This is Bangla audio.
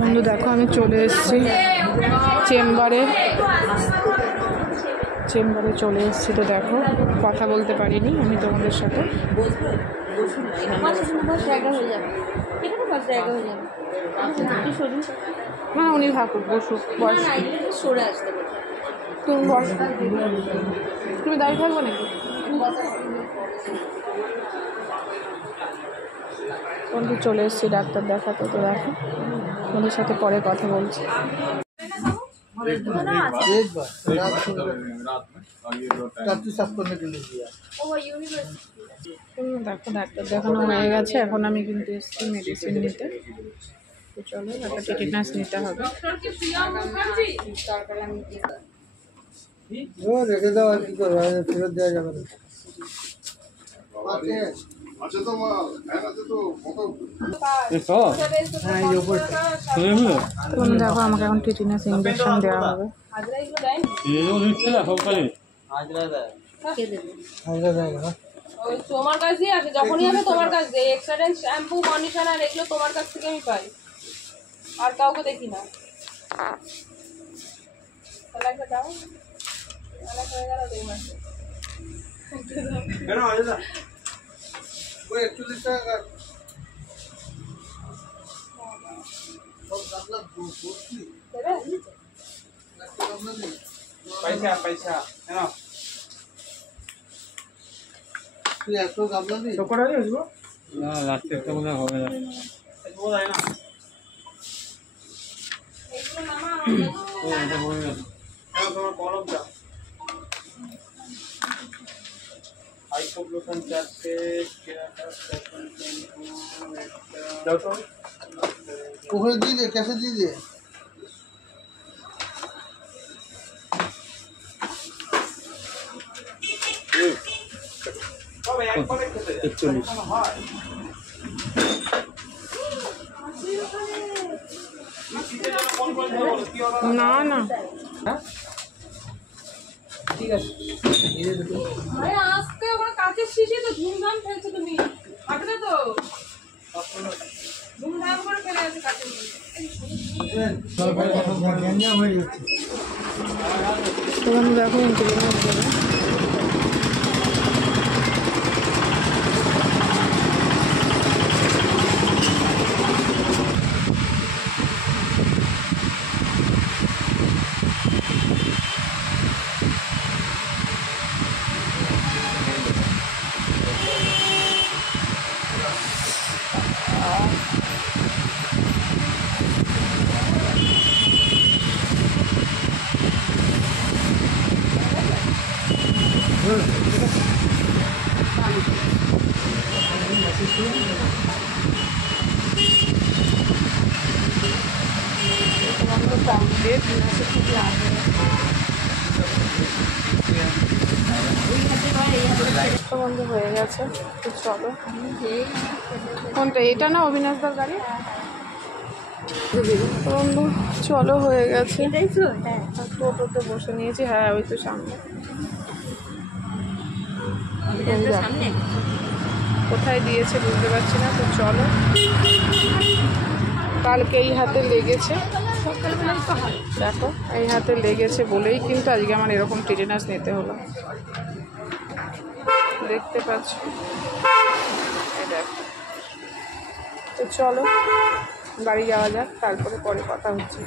বন্ধু দেখো আমি চলে এসেছি চেম্বারে চলে এসেছি। তো দেখো কথা বলতে পারিনি আমি তোমাদের সাথে। না উনি থাকুক, বসুক, বয়স তুমি দাঁড়িয়ে থাকবো নাকি? বন্ধু চলে এসেছি ডাক্তার দেখাতে। তো দেখো ওদের সাথে পরে কথা বলছি। দেখো ডাক্তার দেখানো হয়ে গেছে, এখন আমি কিন্তু এসেছি মেডিসিন নিতে। তো চলো একটা টিটেনাস নিতে হবে। রেখে দাও, আর কি করবো, ফেরত দেওয়া যাবে না। দেখো আমাকে এখন টিটেনাস ইঞ্জেকশন দেওয়া হবে। তোমার কাছেই আসে, যখনই আসে তোমার কাছ দিয়ে এক্সেলেন্স শ্যাম্পু কন্ডিশনার এগুলো তোমার কাছ থেকে আমি পাই, আর কাউকে দেখি না। দাও হয়ে গেল 2 মাসে। পয়সা না লাস্টেরটা মনে হবে না। তোমার কলমটা আইসোগ্লোকান 4টে দাও তো ওখানে দিয়ে দে, ক্যাশে দিয়ে দে। না না ঠিক আছে। আজকে ওখানে কাঁচের শিশি তো ধুমধাম ফেলছো তুমি, হাঁটবে তো ধুমধাম করে ফেলে আছে কাঁচের শিশি। দেখো ইন্টারভিউ দেবে। বন্ধ হয়ে গেছে। তো চলো কোনটা, এটা না অবিনাশদার গাড়ি? বন্ধু চলো হয়ে গেছে, টোটোতে বসে নিয়েছি। হ্যাঁ ওই তো সামনে। কোথায় দিয়েছে বুঝতে পারছি না। তো চলো, কালকে এই হাতে লেগেছে, দেখো এই হাতে লেগেছে বলেই কিন্তু আজকে আমার এরকম টিটেনাস নিতে হলো। দেখতে পাচ্ছ, দেখো। তো চলো বাড়ি যাওয়া যাক, তারপরে পরে কথা হচ্ছে।